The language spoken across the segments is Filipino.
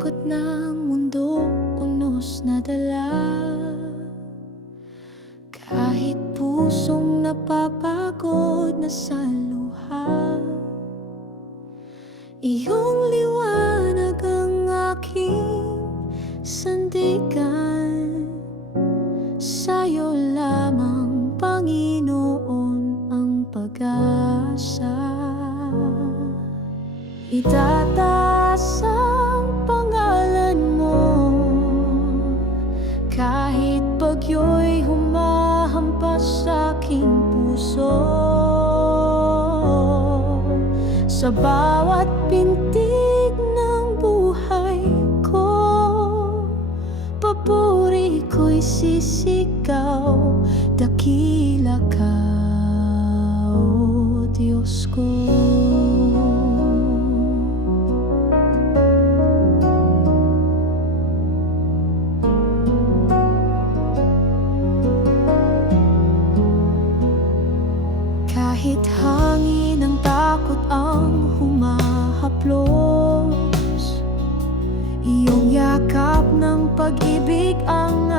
ng mundo unos na dala. Kahit pusong napapagod na sa luha Iyong liwanag ang aking sandigan. Sa'yo lamang, Panginoon, ang pag-asa. Itataas sa aking puso. Sa bawat pintig ng buhay ko Papuri ko'y sisigaw Dakila ka, pag-ibig ang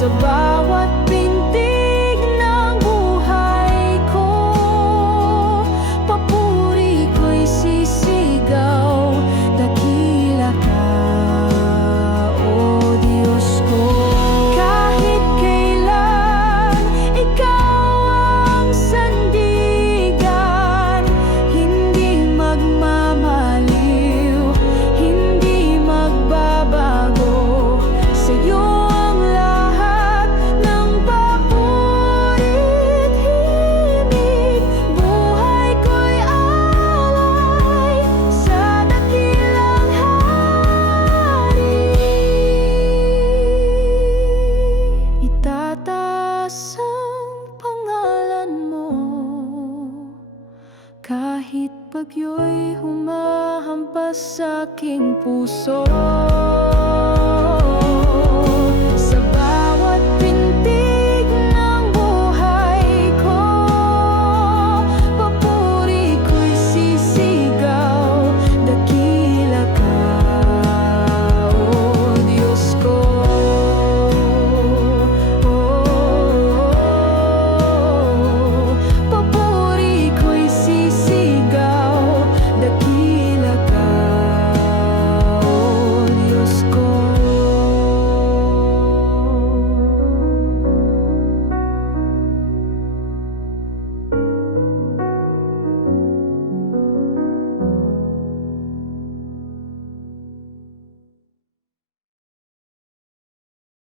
Sa bagyo'y humahampas sa aking puso